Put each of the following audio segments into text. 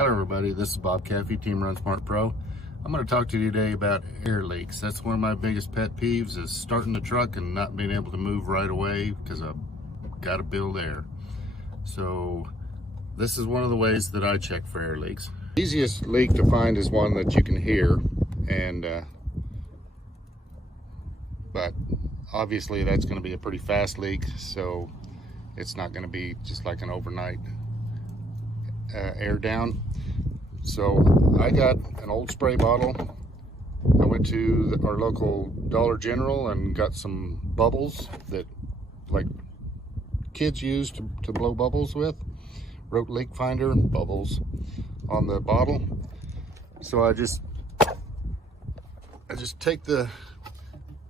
Hello everybody, this is Bob Caffee, Team Run Smart Pro. I'm going to talk to you today about air leaks. That's one of my biggest pet peeves, is starting the truck and not being able to move right away because I've got to build air. So this is one of the ways that I check for air leaks. The easiest leak to find is one that you can hear, and but obviously that's going to be a pretty fast leak, so it's not going to be just like an overnight air down. So I got an old spray bottle. I went to our local Dollar General and got some bubbles that like kids use to blow bubbles with. Wrote leak finder bubbles on the bottle. So I just take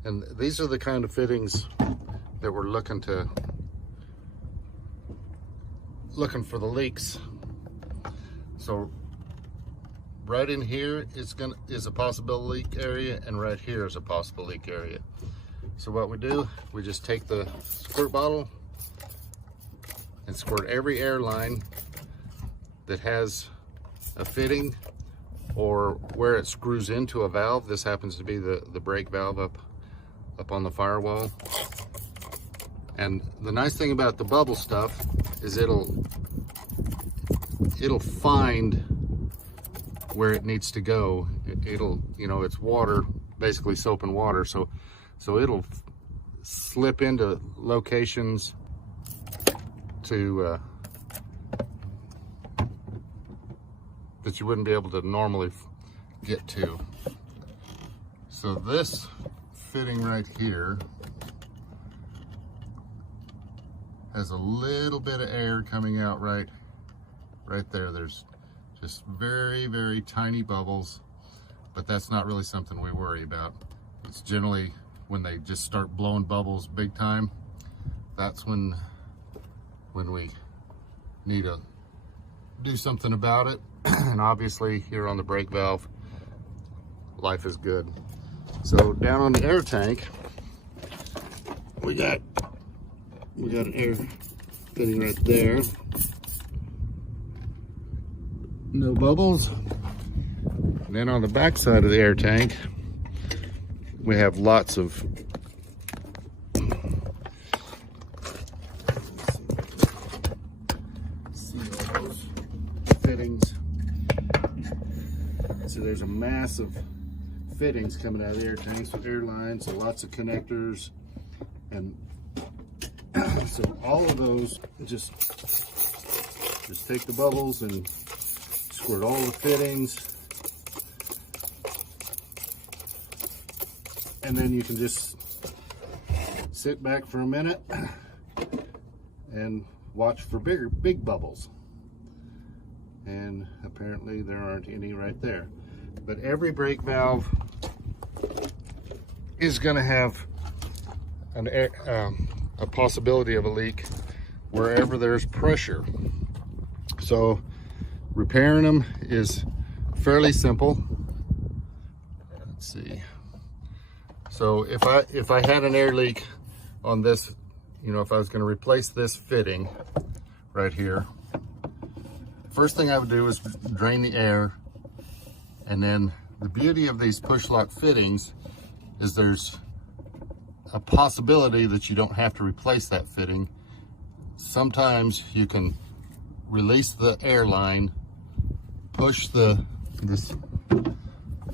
and these are the kind of fittings that we're looking for the leaks. So right in here is a possible leak area, and right here is a possible leak area. So what we do, we just take the squirt bottle and squirt every airline that has a fitting or where it screws into a valve. This happens to be the brake valve up on the firewall. And the nice thing about the bubble stuff is it'll find where it needs to go. It'll, you know, it's water, basically soap and water, so it'll slip into locations to that you wouldn't be able to normally get to. So this fitting right here has a little bit of air coming out right there. There's just very, very tiny bubbles, but that's not really something we worry about. It's generally when they just start blowing bubbles big time, that's when we need to do something about it. And obviously here on the brake valve, life is good. So down on the air tank, we got an air fitting right there. No bubbles. And then on the back side of the air tank, we have lots of fittings. So there's a mass of fittings coming out of the air tanks with airlines, so lots of connectors, and so all of those, just take the bubbles and squirt all the fittings, and then you can just sit back for a minute and watch for big bubbles. And apparently there aren't any right there. But every brake valve is going to have a possibility of a leak wherever there's pressure. So repairing them is fairly simple. Let's see. So if I had an air leak on this, you know, if I was going to replace this fitting right here, first thing I would do is drain the air. And then the beauty of these push lock fittings is there's a possibility that you don't have to replace that fitting. Sometimes you can release the airline, push the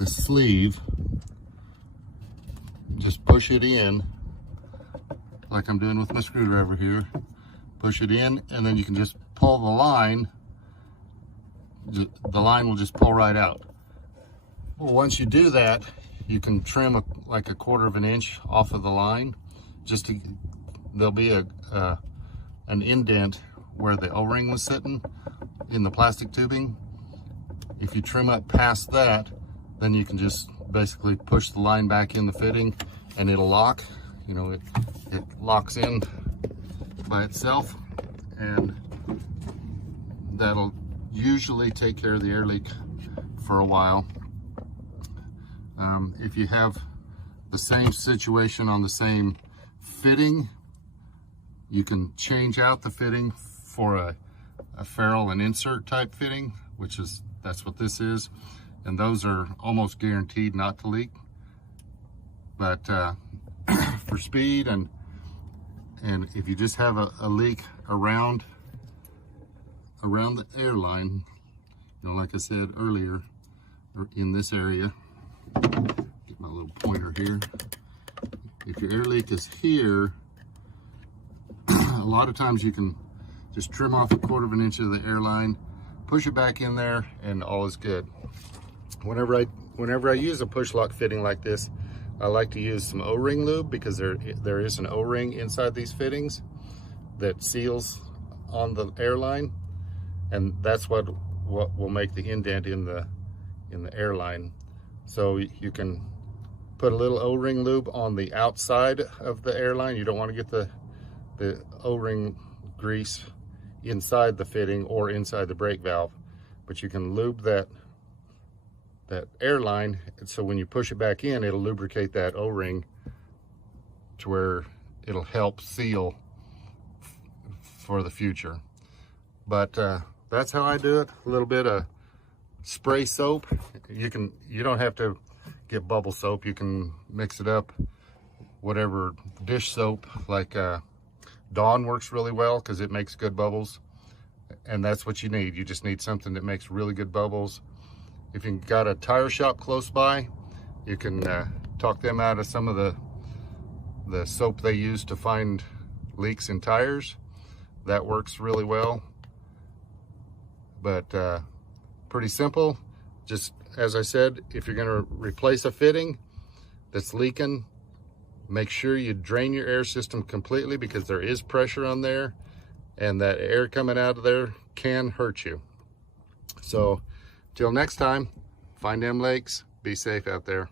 sleeve, just push it in like I'm doing with my screwdriver here. Push it in, and then you can just pull the line. The line will just pull right out. Well, once you do that, you can trim like a 1/4 inch off of the line. There'll be an indent where the O-ring was sitting in the plastic tubing. If you trim up past that, then you can just basically push the line back in the fitting, and it'll lock. You know, it locks in by itself, and that'll usually take care of the air leak for a while. If you have the same situation on the same fitting, you can change out the fitting for a ferrule and insert type fitting, that's what this is. And those are almost guaranteed not to leak. But for speed and if you just have a leak around the airline, you know, like I said earlier, in this area, get my little pointer here. If your air leak is here, a lot of times you can just trim off 1/4 inch of the airline, push it back in there, and all is good. Whenever I use a push lock fitting like this, I like to use some O-ring lube, because there is an O-ring inside these fittings that seals on the airline, and that's what will make the indent in the airline. So you can put a little O-ring lube on the outside of the airline. You don't want to get the O-ring grease inside the fitting or inside the brake valve, but you can lube that airline, so when you push it back in, it'll lubricate that O-ring to where it'll help seal for the future. But that's how I do it. A little bit of spray soap. You don't have to get bubble soap. You can mix it up, whatever dish soap, like Dawn works really well because it makes good bubbles, and that's what you need. You just need something that makes really good bubbles. If you've got a tire shop close by, you can talk them out of some of the soap they use to find leaks in tires. That works really well. But pretty simple. Just as I said, if you're going to replace a fitting that's leaking, make sure you drain your air system completely, because there is pressure on there, and that air coming out of there can hurt you. So till next time, find them lakes. Be safe out there.